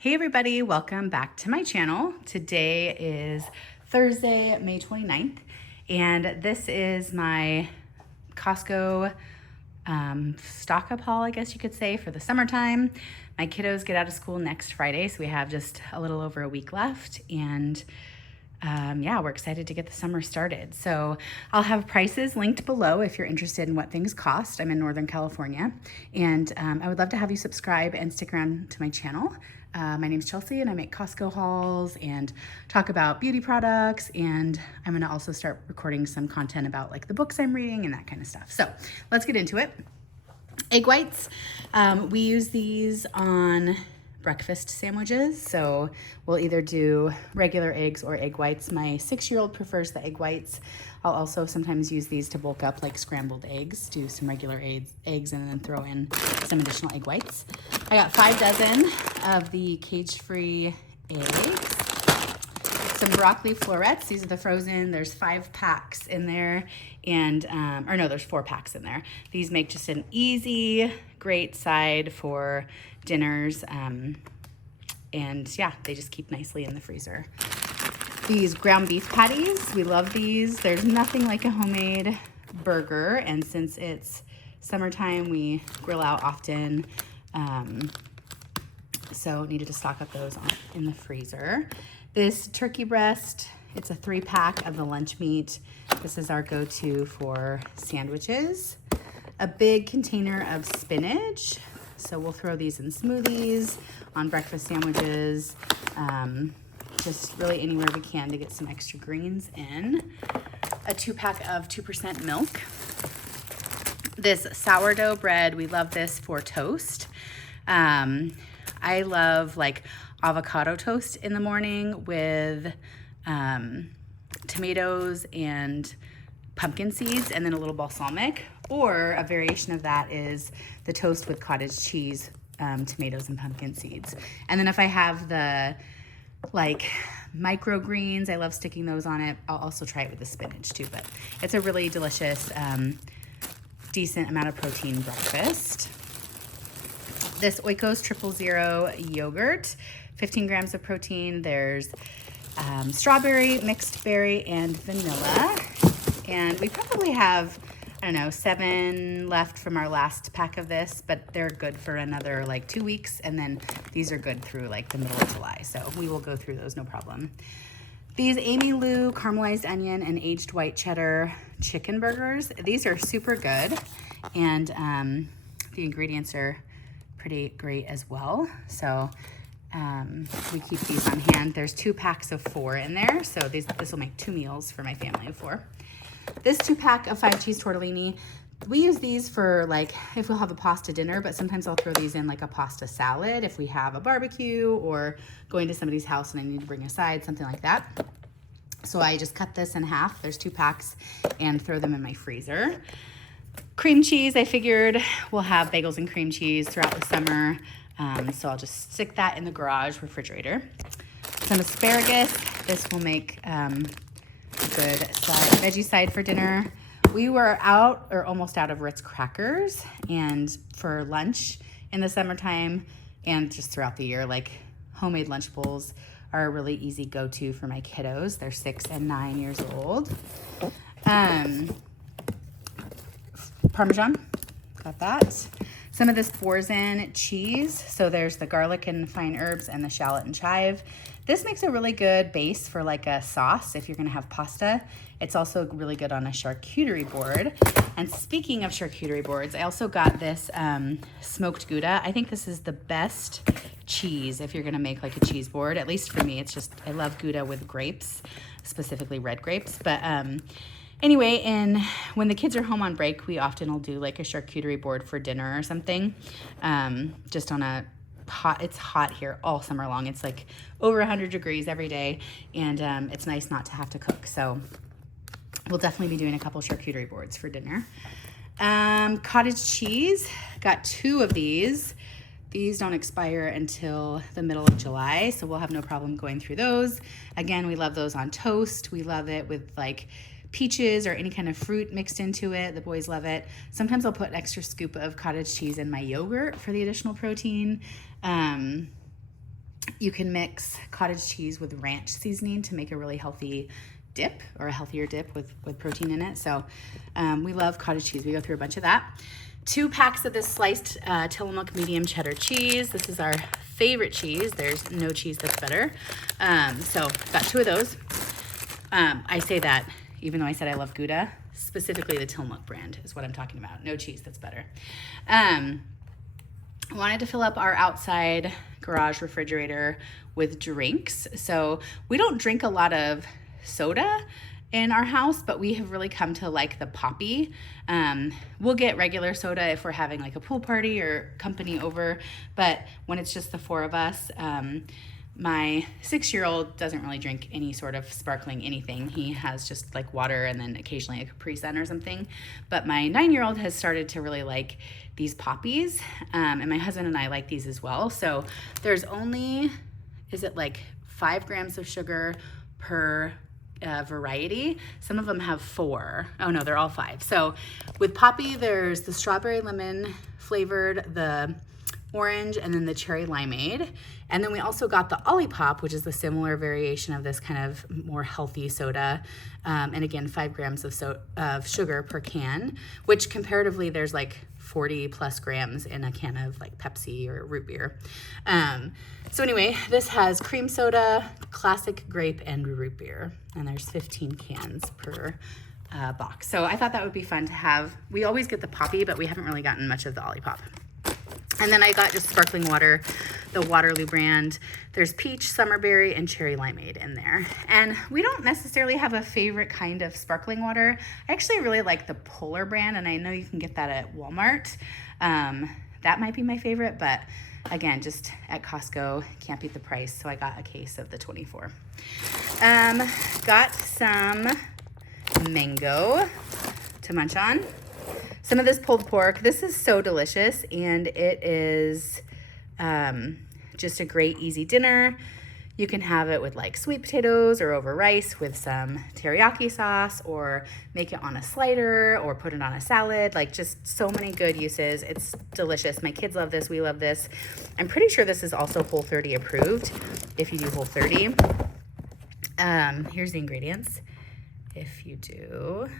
Hey everybody, welcome back to my channel. Today is Thursday, May 29th, and this is my Costco stock up haul, I guess you could say, for the summertime. My kiddos get out of school next Friday, so we have just a little over a week left, and yeah, we're excited to get the summer started. So I'll have prices linked below if you're interested in what things cost. I'm in Northern California, and I would love to have you subscribe and stick around to my channel. My name's Chelsea, and I make Costco hauls and talk about beauty products, and I'm gonna also start recording some content about like the books I'm reading and that kind of stuff. So let's get into it. Egg whites, we use these on breakfast sandwiches. So we'll either do regular eggs or egg whites. My 6-year-old prefers the egg whites. I'll also sometimes use these to bulk up like scrambled eggs, do some regular eggs and then throw in some additional egg whites. I got 5 dozen of the cage-free eggs. Some broccoli florets. These are the frozen. There's 5 packs in there, and or no, there's 4 packs in there. These make just an easy, great side for dinners, and yeah, they just keep nicely in the freezer. These ground beef patties, we love these. There's nothing like a homemade burger, and since it's summertime, we grill out often, so needed to stock up those in the freezer. This turkey breast, it's a 3-pack of the lunch meat. This is our go-to for sandwiches. A big container of spinach. So we'll throw these in smoothies, on breakfast sandwiches, just really anywhere we can to get some extra greens in. A 2-pack of 2% milk. This sourdough bread, we love this for toast. I love like avocado toast in the morning with tomatoes and pumpkin seeds and then a little balsamic, or a variation of that is the toast with cottage cheese, tomatoes and pumpkin seeds. And then if I have the like microgreens, I love sticking those on it. I'll also try it with the spinach too, but it's a really delicious, decent amount of protein breakfast. This Oikos 000 yogurt, 15 grams of protein. There's strawberry, mixed berry, and vanilla. And we probably have, I don't know, 7 left from our last pack of this, but they're good for another like 2 weeks. And then these are good through like the middle of July. So we will go through those, no problem. These Amy Lou caramelized onion and aged white cheddar chicken burgers. These are super good. And the ingredients are pretty great as well. So we keep these on hand. There's 2 packs of 4 in there. So this will make 2 meals for my family of 4. This 2-pack of 5 cheese tortellini, we use these for like if we'll have a pasta dinner, but sometimes I'll throw these in like a pasta salad if we have a barbecue or going to somebody's house and I need to bring a side, something like that. So I just cut this in half. There's 2 packs and throw them in my freezer. Cream cheese, I figured we'll have bagels and cream cheese throughout the summer. So I'll just stick that in the garage refrigerator. Some asparagus. This will make a good veggie side for dinner. We were out or almost out of Ritz crackers, and for lunch in the summertime and just throughout the year, like homemade lunch bowls are a really easy go-to for my kiddos. They're 6 and 9 years old. Parmigian, got that. Some of this Boursin cheese. So there's the garlic and fine herbs and the shallot and chive. This makes a really good base for like a sauce if you're gonna have pasta. It's also really good on a charcuterie board. And speaking of charcuterie boards, I also got this smoked Gouda. I think this is the best cheese if you're gonna make like a cheese board. At least for me, it's just, I love Gouda with grapes, specifically red grapes. But anyway, and when the kids are home on break, we often will do like a charcuterie board for dinner or something, just on a hot, it's hot here all summer long. It's like over 100 degrees every day, and it's nice not to have to cook. So we'll definitely be doing a couple charcuterie boards for dinner. Cottage cheese, got 2 of these. These don't expire until the middle of July, so we'll have no problem going through those. Again, we love those on toast. We love it with like peaches or any kind of fruit mixed into it. The boys love it. Sometimes I'll put an extra scoop of cottage cheese in my yogurt for the additional protein. You can mix cottage cheese with ranch seasoning to make a really healthy dip, or a healthier dip with protein in it. So we love cottage cheese. We go through a bunch of that. 2 packs of this sliced Tillamook medium cheddar cheese. This is our favorite cheese. There's no cheese that's better. So got 2 of those. I say that even though I said I love Gouda, specifically the Tillamook brand is what I'm talking about. No cheese that's better. Wanted to fill up our outside garage refrigerator with drinks. So we don't drink a lot of soda in our house, but we have really come to like the Poppi. We'll get regular soda if we're having like a pool party or company over, but when it's just the 4 of us, my 6-year-old doesn't really drink any sort of sparkling anything. He has just like water and then occasionally a Capri Sun or something. But my 9-year-old has started to really like these Poppis, and my husband and I like these as well. So there's only, is it like 5 grams of sugar per variety? Some of them have 4. Oh no, they're all 5. So with Poppi, there's the strawberry lemon flavored, the orange, and then the cherry limeade. And then we also got the Olipop, which is the similar variation of this kind of more healthy soda. And again, 5 grams of sugar per can, which comparatively there's like 40 plus grams in a can of like Pepsi or root beer. So anyway, this has cream soda, classic grape, and root beer. And there's 15 cans per box. So I thought that would be fun to have. We always get the Poppi, but we haven't really gotten much of the Olipop. And then I got just sparkling water, the Waterloo brand. There's peach, summerberry, and cherry limeade in there. And we don't necessarily have a favorite kind of sparkling water. I actually really like the Polar brand, and I know you can get that at Walmart. That might be my favorite, but again, just at Costco, can't beat the price. So I got a case of the 24. Got some mango to munch on. Some of this pulled pork. This is so delicious, and it is just a great easy dinner. You can have it with like sweet potatoes or over rice with some teriyaki sauce, or make it on a slider or put it on a salad. Like just so many good uses. It's delicious. My kids love this. We love this. I'm pretty sure this is also Whole30 approved if you do Whole30. Here's the ingredients. If you do...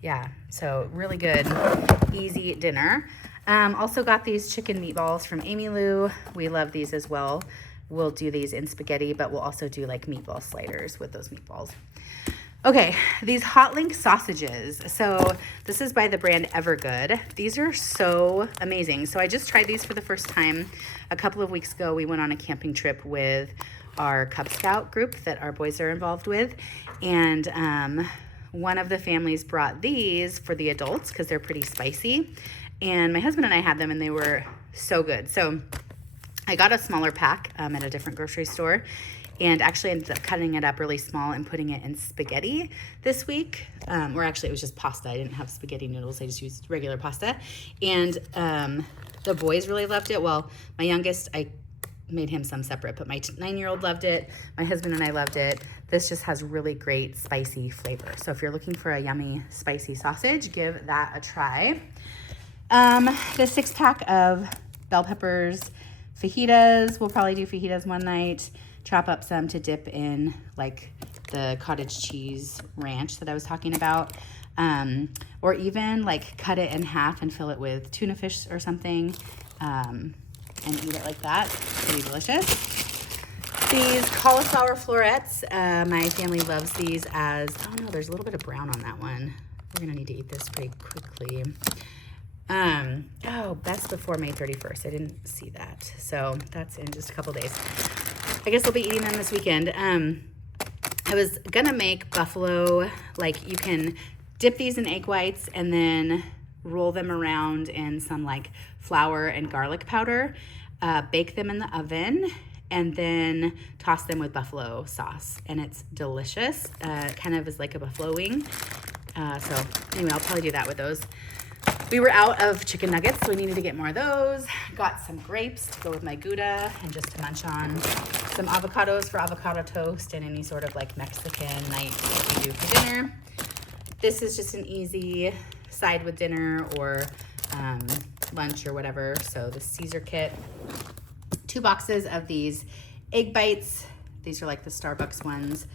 Yeah, so really good, easy dinner. Also got these chicken meatballs from Amy Lou. We love these as well. We'll do these in spaghetti, but we'll also do like meatball sliders with those meatballs. Okay, these hot link sausages. So this is by the brand Evergood. These are so amazing. So I just tried these for the first time a couple of weeks ago. We went on a camping trip with our Cub Scout group that our boys are involved with. And one of the families brought these for the adults because they're pretty spicy. And my husband and I had them, and they were so good. So I got a smaller pack at a different grocery store, and actually ended up cutting it up really small and putting it in spaghetti this week. Or actually, it was just pasta. I didn't have spaghetti noodles. I just used regular pasta. And the boys really loved it. Well, my youngest, I made him some separate, but my 9-year-old loved it. My husband and I loved it. This just has really great spicy flavor. So if you're looking for a yummy spicy sausage, give that a try. The 6-pack of bell peppers, fajitas. We'll probably do fajitas one night. Chop up some to dip in like the cottage cheese ranch that I was talking about. Or even like cut it in half and fill it with tuna fish or something. And eat it like that. Pretty delicious. These cauliflower florets. My family loves these as, oh no, there's a little bit of brown on that one. We're gonna need to eat this pretty quickly. Oh, best before May 31st. I didn't see that. So that's in just a couple days. I guess I'll be eating them this weekend. I was gonna make buffalo, like you can dip these in egg whites and then roll them around in some like flour and garlic powder, bake them in the oven, and then toss them with buffalo sauce. And it's delicious. Kind of is like a buffalo wing. So anyway, I'll probably do that with those. We were out of chicken nuggets, so we needed to get more of those. Got some grapes to go with my Gouda and just to munch on. Some avocados for avocado toast and any sort of like Mexican night that we do for dinner. This is just an easy side with dinner or lunch or whatever. So the Caesar kit, 2 boxes of these egg bites. These are like the Starbucks ones.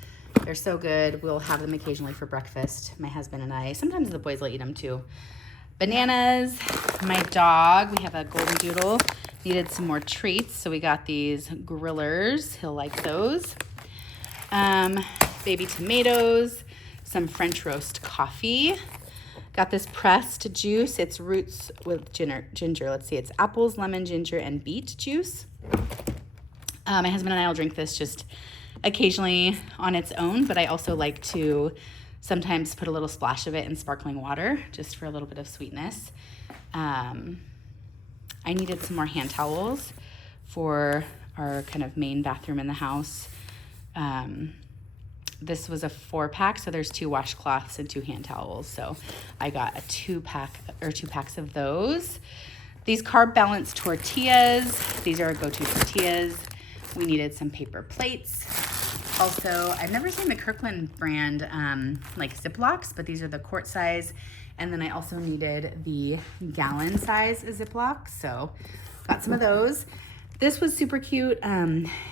They're so good. We'll have them occasionally for breakfast, my husband and I. Sometimes the boys will eat them too. Bananas. My dog, we have a golden doodle, needed some more treats, so we got these grillers. He'll like those. Baby tomatoes, some French roast coffee. Got this pressed juice. It's roots with ginger. Let's see, it's apples, lemon, ginger, and beet juice. My husband and I will drink this just occasionally on its own, but I also like to sometimes put a little splash of it in sparkling water just for a little bit of sweetness. I needed some more hand towels for our kind of main bathroom in the house. This was a 4-pack, so there's 2 washcloths and 2 hand towels. So I got a 2 packs of those. These carb balanced tortillas. These are our go-to tortillas. We needed some paper plates. Also, I've never seen the Kirkland brand like ziplocks, but these are the quart size. And then I also needed the gallon size ziplock, so got some of those. This was super cute.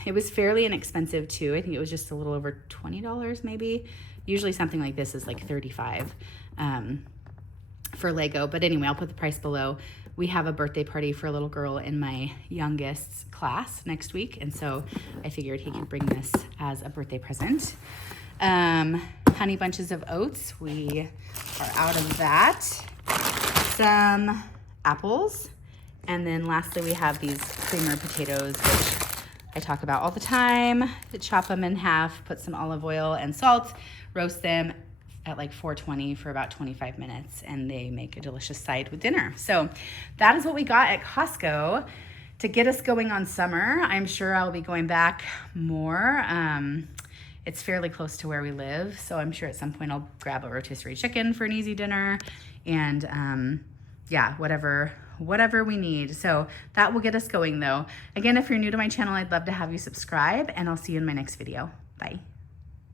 It was fairly inexpensive too. I think it was just a little over $20 maybe. Usually something like this is like $35 for Lego. But anyway, I'll put the price below. We have a birthday party for a little girl in my youngest's class next week. And so I figured he could bring this as a birthday present. Honey bunches of oats. We are out of that. Some apples. And then lastly, we have these creamer potatoes, which I talk about all the time. Chop them in half, put some olive oil and salt, roast them at like 420 for about 25 minutes, and they make a delicious side with dinner. So that is what we got at Costco to get us going on summer. I'm sure I'll be going back more. It's fairly close to where we live, so I'm sure at some point I'll grab a rotisserie chicken for an easy dinner, and yeah, whatever we need. So that will get us going though. Again, if you're new to my channel, I'd love to have you subscribe, and I'll see you in my next video. Bye.